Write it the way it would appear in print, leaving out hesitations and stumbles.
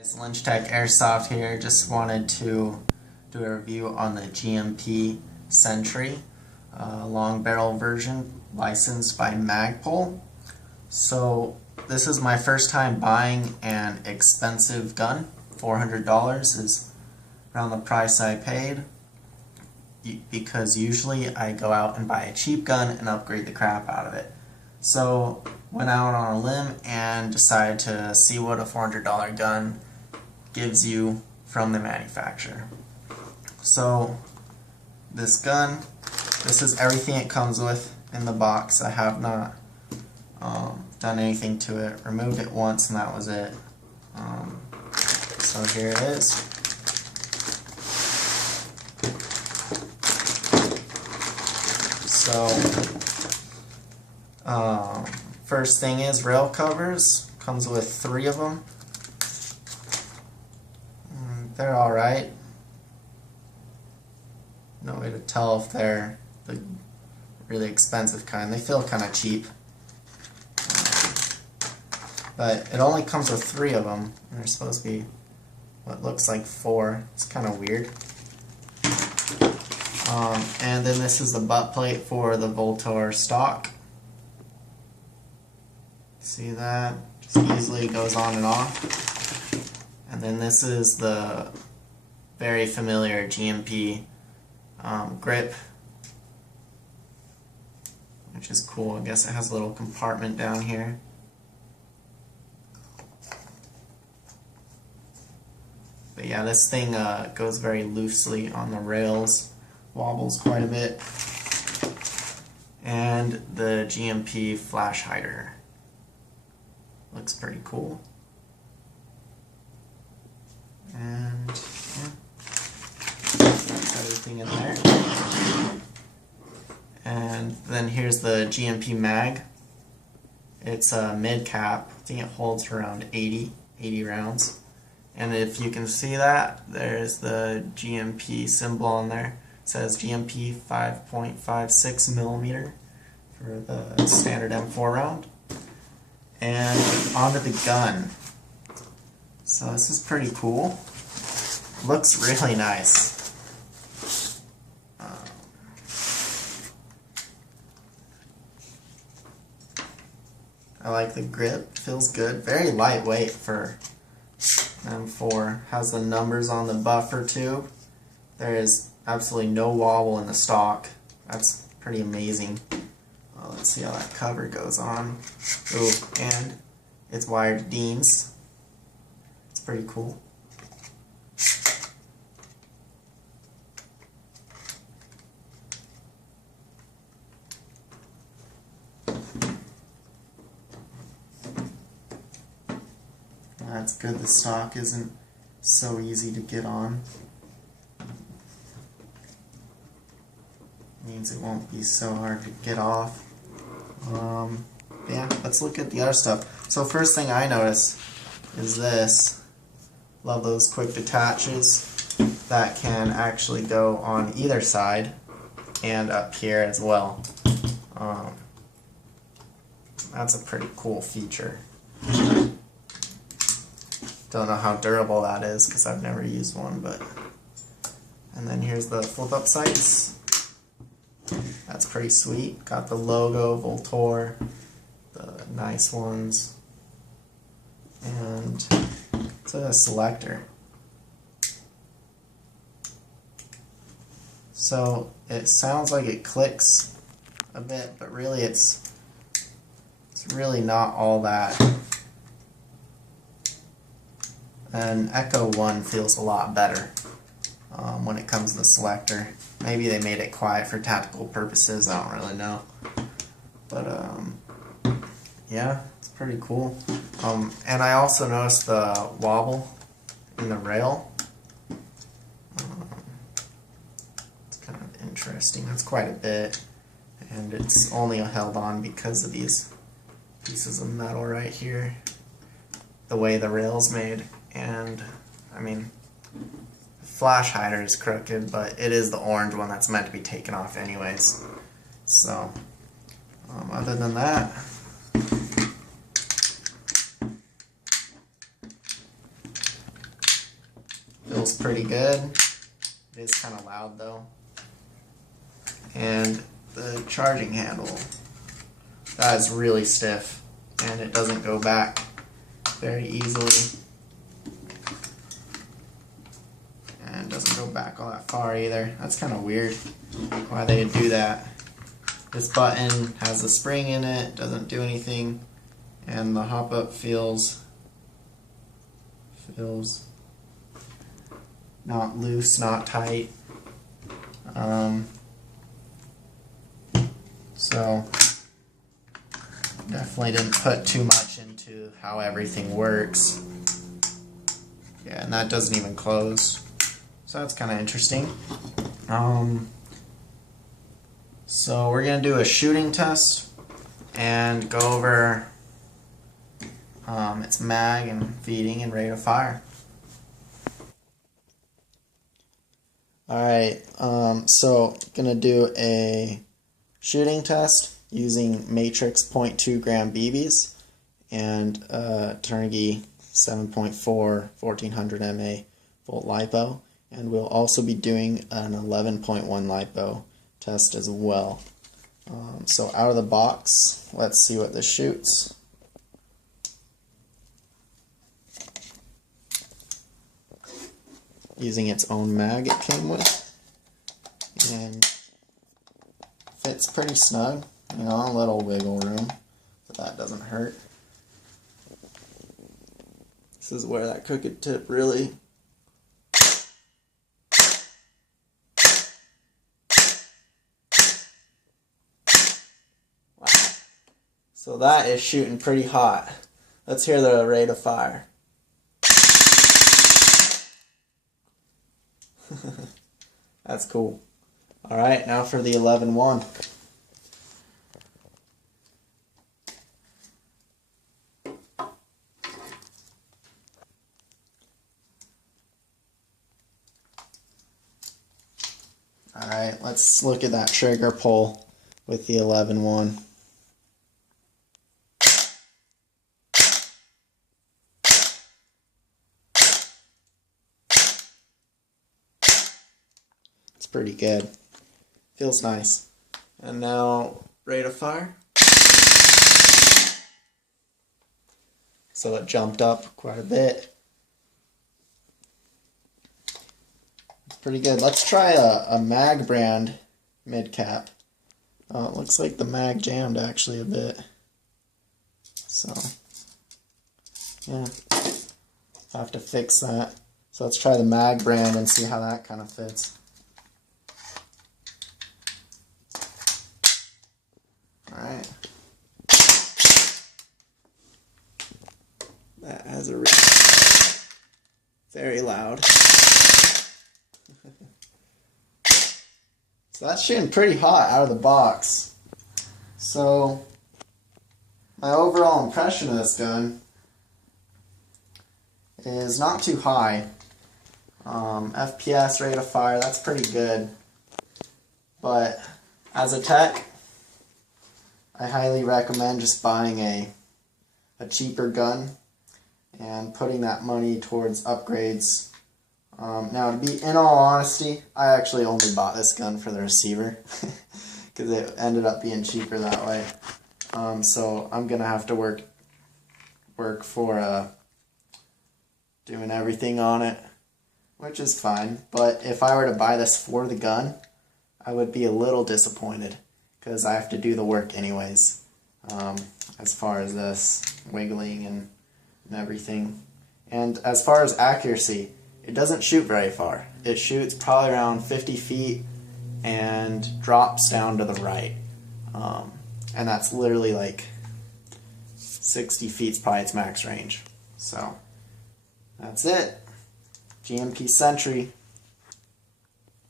It's Lynch Tech Airsoft here. Just wanted to do a review on the GMP Sentry long barrel version licensed by Magpu. So this is my first time buying an expensive gun. $400 is around the price I paid, because usually I go out and buy a cheap gun and upgrade the crap out of it. So went out on a limb and decided to see what a $400 gun gives you from the manufacturer. So this gun, this is everything it comes with in the box. I have not done anything to it. Removed it once and that was it. So here it is. So first thing is rail covers. Comes with 3 of them. They're alright. No way to tell if they're the really expensive kind. They feel kind of cheap. But it only comes with 3 of them. And there's supposed to be what looks like 4. It's kind of weird. And then this is the butt plate for the Voltor stock. See that? Just easily goes on and off. And then this is the very familiar GMP grip, which is cool. I guess it has a little compartment down here. But yeah, this thing goes very loosely on the rails, wobbles quite a bit. And the GMP flash hider. Looks pretty cool. And yeah, that's everything in there. And then here's the GMP mag. It's a mid cap. I think it holds around 80 rounds. And if you can see that, there's the GMP symbol on there. It says GMP 5.56 millimeter for the standard M4 round. And onto the gun. So this is pretty cool. Looks really nice. I like the grip. Feels good. Very lightweight for M4. Has the numbers on the buffer tube. There is absolutely no wobble in the stock. That's pretty amazing. Let's see how that cover goes on. Ooh, and it's wired to Dean's. It's pretty cool. That's good. The stock isn't so easy to get on. Means it won't be so hard to get off. Yeah, let's look at the other stuff. So first thing I notice is this. Love those quick detaches that can actually go on either side and up here as well. That's a pretty cool feature. Don't know how durable that is because I've never used one, but. And then here's the flip up sights. That's pretty sweet. Got the logo, Voltor, the nice ones, and it's a selector. So it sounds like it clicks a bit, but really it's really not all that. And Echo 1 feels a lot better when it comes to the selector. Maybe they made it quiet for tactical purposes, I don't really know. But yeah, it's pretty cool. And I also noticed the wobble in the rail. It's kind of interesting. That's quite a bit. And it's only held on because of these pieces of metal right here. The way the rail's made. And, I mean, flash hider is crooked, but it is the orange one that's meant to be taken off anyways. So, other than that, feels pretty good. It is kind of loud though. And the charging handle, that is really stiff and it doesn't go back very easily. And it doesn't go back all that far either. That's kind of weird why they would do that. This button has a spring in it, doesn't do anything, and the hop up feels not loose, not tight. So definitely didn't put too much into how everything works. Yeah, and that doesn't even close. So that's kind of interesting. So we're going to do a shooting test and go over its mag and feeding and rate of fire. Alright, so going to do a shooting test using Matrix 0.2 gram BBs and Turnkey 7.4 1400 mA volt LiPo, and we'll also be doing an 11.1 LiPo test as well. So out of the box, let's see what this shoots. Using its own mag it came with, and fits pretty snug, you know, a little wiggle room, but that doesn't hurt. This is where that crooked tip really So that is shooting pretty hot. Let's hear the rate of fire. That's cool. Alright, now for the 11.1. Alright, let's look at that trigger pull with the 11.1. It's pretty good. Feels nice. And now, rate of fire. So it jumped up quite a bit. It's pretty good. Let's try a mag brand mid-cap. It looks like the mag jammed actually a bit. So, yeah. I'll have to fix that. So let's try the mag brand and see how that kind of fits. Alright. That has a very loud. So that's shooting pretty hot out of the box. So my overall impression of this gun is not too high. FPS, rate of fire, that's pretty good. But as a tech, I highly recommend just buying a cheaper gun and putting that money towards upgrades. Now, to be in all honesty, I actually only bought this gun for the receiver because it ended up being cheaper that way. So I'm gonna have to work for doing everything on it, which is fine. But if I were to buy this for the gun, I would be a little disappointed because I have to do the work anyways, as far as this wiggling and everything. And as far as accuracy, it doesn't shoot very far. It shoots probably around 50 feet and drops down to the right. And that's literally like 60 feet's probably its max range. So that's it. GMP Sentry.